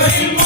Gracias.